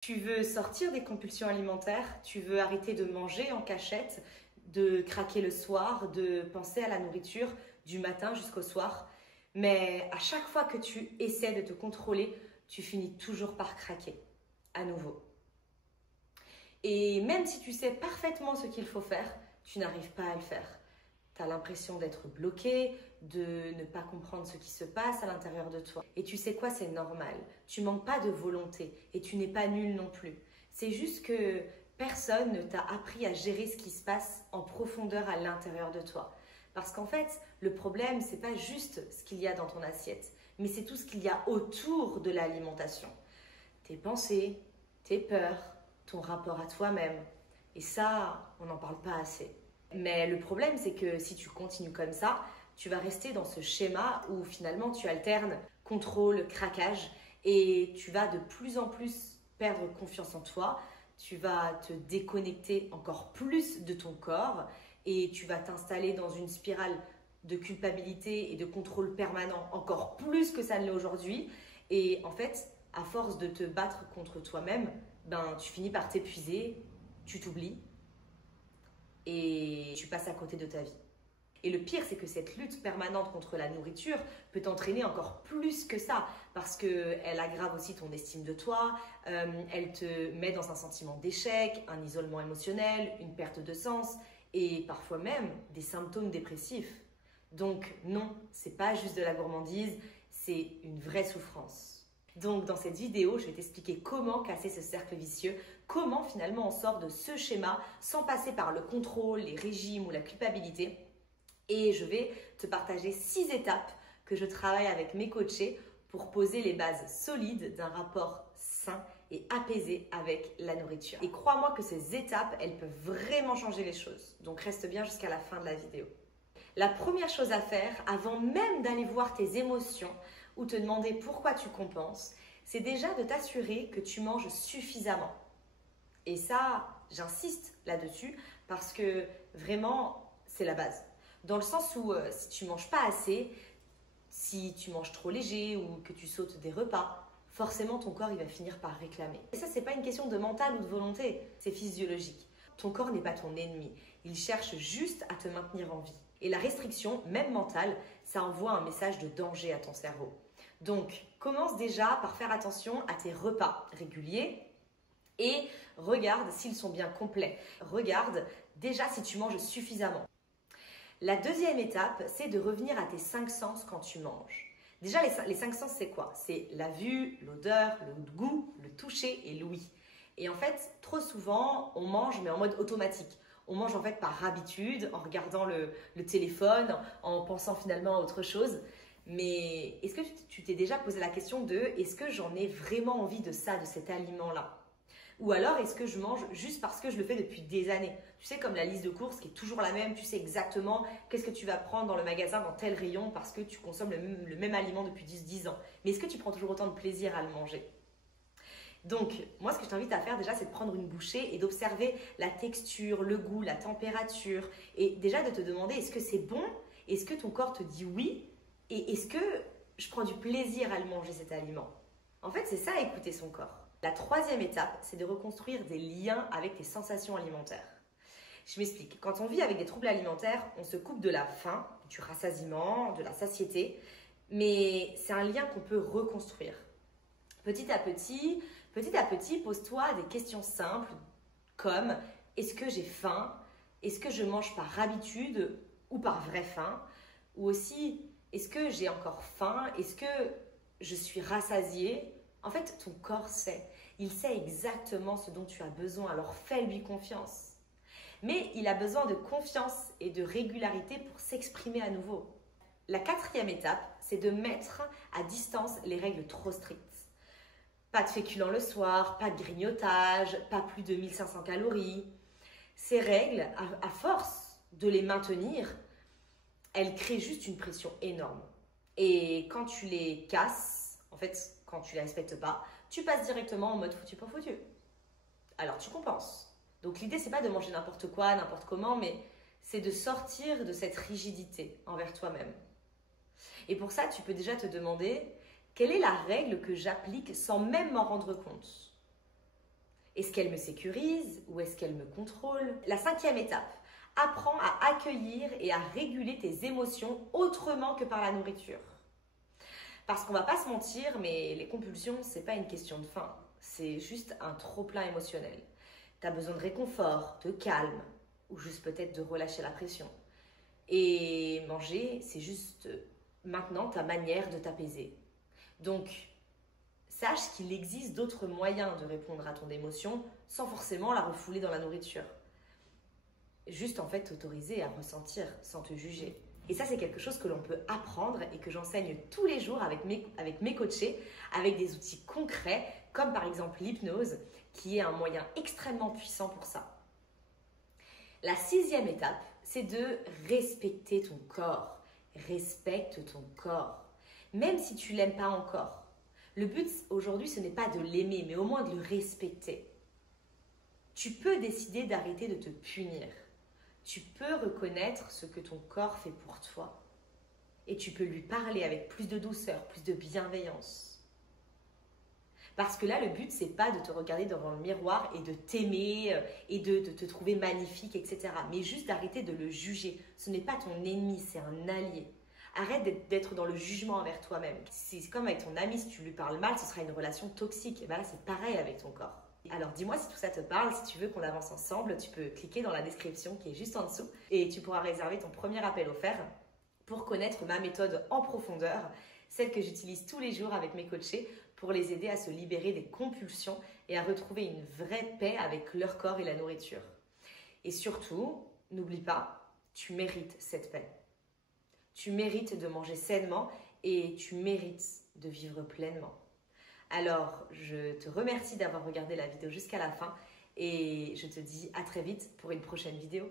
Tu veux sortir des compulsions alimentaires, tu veux arrêter de manger en cachette, de craquer le soir, de penser à la nourriture du matin jusqu'au soir. Mais à chaque fois que tu essaies de te contrôler, tu finis toujours par craquer, à nouveau. Et même si tu sais parfaitement ce qu'il faut faire, tu n'arrives pas à le faire. Tu as l'impression d'être bloqué, de ne pas comprendre ce qui se passe à l'intérieur de toi. Et tu sais quoi, c'est normal. Tu manques pas de volonté et tu n'es pas nul non plus. C'est juste que personne ne t'a appris à gérer ce qui se passe en profondeur à l'intérieur de toi. Parce qu'en fait, le problème, c'est pas juste ce qu'il y a dans ton assiette, mais c'est tout ce qu'il y a autour de l'alimentation. Tes pensées, tes peurs, ton rapport à toi-même. Et ça, on n'en parle pas assez. Mais le problème, c'est que si tu continues comme ça, tu vas rester dans ce schéma où finalement tu alternes contrôle, craquage et tu vas de plus en plus perdre confiance en toi. Tu vas te déconnecter encore plus de ton corps et tu vas t'installer dans une spirale de culpabilité et de contrôle permanent, encore plus que ça ne l'est aujourd'hui. Et en fait, à force de te battre contre toi-même, tu finis par t'épuiser, tu t'oublies et tu passes à côté de ta vie. Et le pire, c'est que cette lutte permanente contre la nourriture peut t'entraîner encore plus que ça, parce qu'elle aggrave aussi ton estime de toi, elle te met dans un sentiment d'échec, un isolement émotionnel, une perte de sens, et parfois même des symptômes dépressifs. Donc non, c'est pas juste de la gourmandise, c'est une vraie souffrance. Donc dans cette vidéo, je vais t'expliquer comment casser ce cercle vicieux, comment finalement on sort de ce schéma sans passer par le contrôle, les régimes ou la culpabilité. Et je vais te partager 6 étapes que je travaille avec mes coachés pour poser les bases solides d'un rapport sain et apaisé avec la nourriture. Et crois-moi que ces étapes, elles peuvent vraiment changer les choses. Donc reste bien jusqu'à la fin de la vidéo. La première chose à faire, avant même d'aller voir tes émotions ou te demander pourquoi tu compenses, c'est déjà de t'assurer que tu manges suffisamment. Et ça, j'insiste là-dessus parce que vraiment, c'est la base. Dans le sens où si tu manges pas assez, si tu manges trop léger ou que tu sautes des repas, forcément ton corps il va finir par réclamer. Et ça, c'est pas une question de mental ou de volonté, c'est physiologique. Ton corps n'est pas ton ennemi, il cherche juste à te maintenir en vie. Et la restriction, même mentale, ça envoie un message de danger à ton cerveau. Donc, commence déjà par faire attention à tes repas réguliers et regarde s'ils sont bien complets. Regarde déjà si tu manges suffisamment. La deuxième étape, c'est de revenir à tes 5 sens quand tu manges. Déjà, les 5 sens, c'est quoi? C'est la vue, l'odeur, le goût, le toucher et l'ouïe. Et en fait, trop souvent, on mange mais en mode automatique. On mange en fait par habitude, en regardant le téléphone, en pensant finalement à autre chose. Mais est-ce que tu t'es déjà posé la question de est-ce que j'en ai vraiment envie de ça, de cet aliment-là? Ou alors, est-ce que je mange juste parce que je le fais depuis des années? Tu sais, comme la liste de courses qui est toujours la même, tu sais exactement qu'est-ce que tu vas prendre dans le magasin, dans tel rayon, parce que tu consommes le même aliment depuis 10 ans. Mais est-ce que tu prends toujours autant de plaisir à le manger? Donc, moi, ce que je t'invite à faire déjà, c'est de prendre une bouchée et d'observer la texture, le goût, la température. Et déjà de te demander, est-ce que c'est bon? Est-ce que ton corps te dit oui? Et est-ce que je prends du plaisir à le manger, cet aliment? En fait, c'est ça, écouter son corps. La troisième étape, c'est de reconstruire des liens avec tes sensations alimentaires. Je m'explique. Quand on vit avec des troubles alimentaires, on se coupe de la faim, du rassasiement, de la satiété, mais c'est un lien qu'on peut reconstruire. Petit à petit, pose-toi des questions simples comme est-ce que j'ai faim? Est-ce que je mange par habitude ou par vraie faim? Ou aussi, est-ce que j'ai encore faim? Est-ce que je suis rassasiée? En fait, ton corps sait. Il sait exactement ce dont tu as besoin, alors fais-lui confiance. Mais il a besoin de confiance et de régularité pour s'exprimer à nouveau. La quatrième étape, c'est de mettre à distance les règles trop strictes. Pas de féculents le soir, pas de grignotage, pas plus de 1500 calories. Ces règles, à force de les maintenir, elles créent juste une pression énorme. Et quand tu les casses, en fait, quand tu ne les respectes pas, tu passes directement en mode foutu pour foutu. Alors tu compenses. Donc l'idée, c'est pas de manger n'importe quoi, n'importe comment, mais c'est de sortir de cette rigidité envers toi-même. Et pour ça, tu peux déjà te demander, quelle est la règle que j'applique sans même m'en rendre compte? Est-ce qu'elle me sécurise ou est-ce qu'elle me contrôle? La 5e étape, apprends à accueillir et à réguler tes émotions autrement que par la nourriture. Parce qu'on va pas se mentir, mais les compulsions, c'est pas une question de faim, c'est juste un trop-plein émotionnel. Tu as besoin de réconfort, de calme, ou juste peut-être de relâcher la pression. Et manger, c'est juste maintenant ta manière de t'apaiser. Donc, sache qu'il existe d'autres moyens de répondre à ton émotion sans forcément la refouler dans la nourriture. Juste en fait t'autoriser à ressentir sans te juger. Et ça, c'est quelque chose que l'on peut apprendre et que j'enseigne tous les jours avec mes coachés, avec des outils concrets, comme par exemple l'hypnose, qui est un moyen extrêmement puissant pour ça. La 6e étape, c'est de respecter ton corps. Respecte ton corps, même si tu ne l'aimes pas encore. Le but aujourd'hui, ce n'est pas de l'aimer, mais au moins de le respecter. Tu peux décider d'arrêter de te punir. Tu peux reconnaître ce que ton corps fait pour toi. Et tu peux lui parler avec plus de douceur, plus de bienveillance. Parce que là, le but, c'est pas de te regarder devant le miroir et de t'aimer et de te trouver magnifique, etc. Mais juste d'arrêter de le juger. Ce n'est pas ton ennemi, c'est un allié. Arrête d'être dans le jugement envers toi-même. C'est comme avec ton ami, si tu lui parles mal, ce sera une relation toxique. Et bien là, c'est pareil avec ton corps. Alors dis-moi si tout ça te parle, si tu veux qu'on avance ensemble, tu peux cliquer dans la description qui est juste en dessous et tu pourras réserver ton premier appel offert pour connaître ma méthode en profondeur, celle que j'utilise tous les jours avec mes coachés pour les aider à se libérer des compulsions et à retrouver une vraie paix avec leur corps et la nourriture. Et surtout, n'oublie pas, tu mérites cette paix. Tu mérites de manger sainement et tu mérites de vivre pleinement. Alors, je te remercie d'avoir regardé la vidéo jusqu'à la fin et je te dis à très vite pour une prochaine vidéo.